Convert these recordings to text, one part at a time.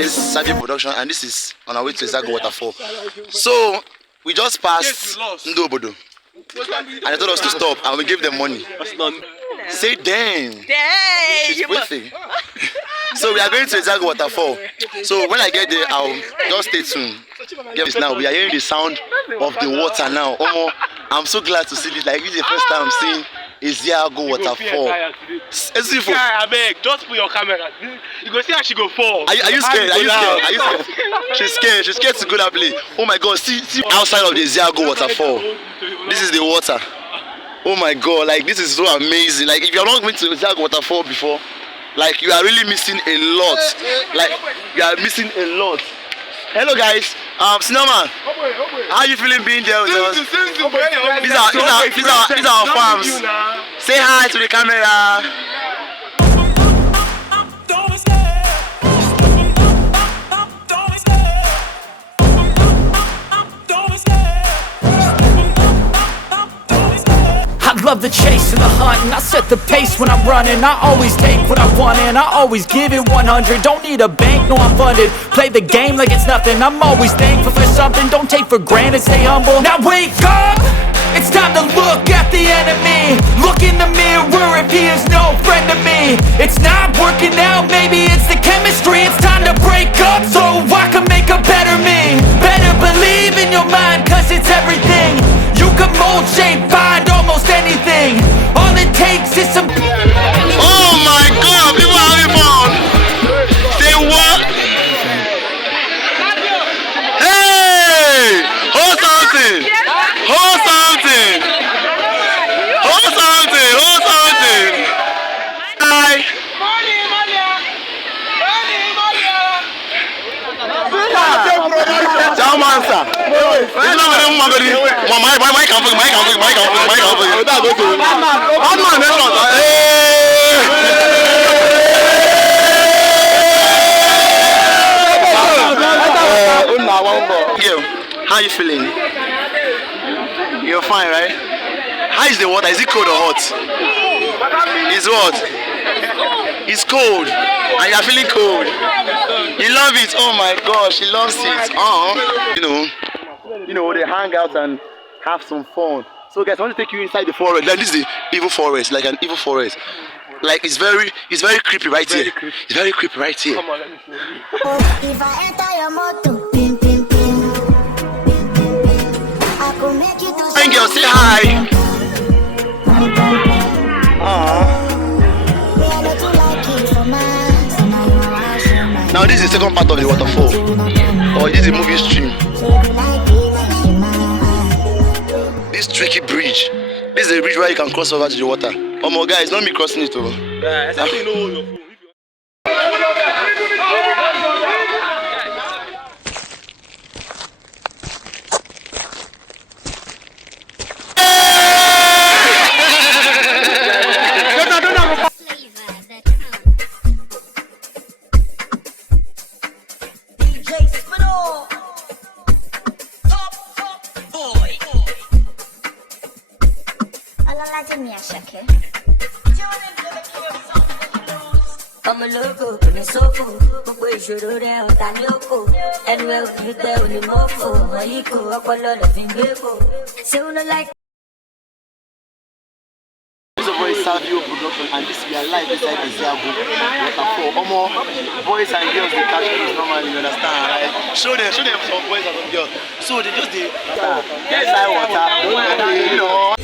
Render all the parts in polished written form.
guys, Sabi Production, and this is on our way to Ezeagu Waterfall. So we just passed Ndobodo, and they told us to stop, and we gave them money. Say damn. She's waiting. So we are going to Ezeagu Waterfall. So when I get there, I'll just stay tuned. Yes, now we are hearing the sound of the water now. I'm so glad to see this. Like this is the first time I'm seeing Ezeagu Waterfall. I beg, just put your camera. You go see how she go fall. Are you scared? Are you scared? Are you scared? She's scared. She's scared to go that place. Oh my God! See outside of the Ezeagu Waterfall. This is the water. Oh my God! Like this is so amazing. Like if you have not been to Ezeagu Waterfall before, like you are really missing a lot. Like you are missing a lot. Hello guys, Snowman, how are you feeling being there with us? These are our farms. Say hi to the camera. I love the chase and the hunt, and I set the pace when I'm running. I always take what I want and I always give it 100. Don't need a bank, no I'm funded. Play the game like it's nothing. I'm always thankful for something. Don't take for granted, stay humble. Now wake up! It's time to look at the enemy. Look in the mirror if he is no friend to me. It's not working out, maybe it's the chemistry. It's time to break up so I can make a better me. Better believe in your mind, cause it's everything. You can mold, shape, find almost anything. All it takes is some. Oh my God, people are having fun. Say what? Hey! Hold something! Hold something! Hold something! Hold something! Hi! Mansa. How are you feeling? You're fine, right? How is the water? Is it cold or hot? It's what? It's cold. And you're feeling cold. You love it. Oh my gosh, she loves it. You know, they hang out and have some fun. So guys, I want to take you inside the forest. Like, this is the evil forest, like an evil forest. Like it's very creepy right here. It's very creepy right here. Come on, let me show you. If I enter your motor, pim pim pim, I could make you do. Hey girl, say hi. Now this is the second part of the waterfall. Or this is a moving stream. This tricky bridge. This is a bridge where you can cross over to the water. Oh my guys, not me crossing it over. Yeah, exactly. You know your phone. I'm a loco, but it's so cool. But we should do that with a loco. Anywhere we there with the mofo. My eco, I call all of him bebo. So we don't like. This is a very Ezeagu Production, and this we are live inside Ezeagu Waterfall. Boys and girls they catch things normally, you understand, right? Show them some boys and some girls. So they just inside water, you know.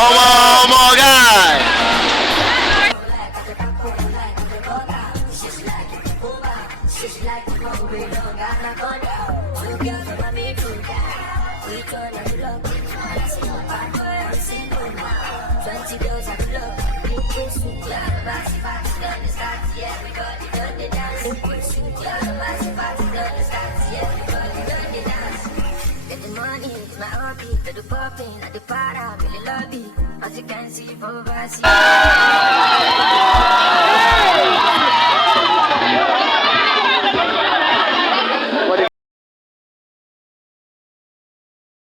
Oh my God! Get the money. my hobby. To the popping, at the para, really love it. As you can see, for overseas.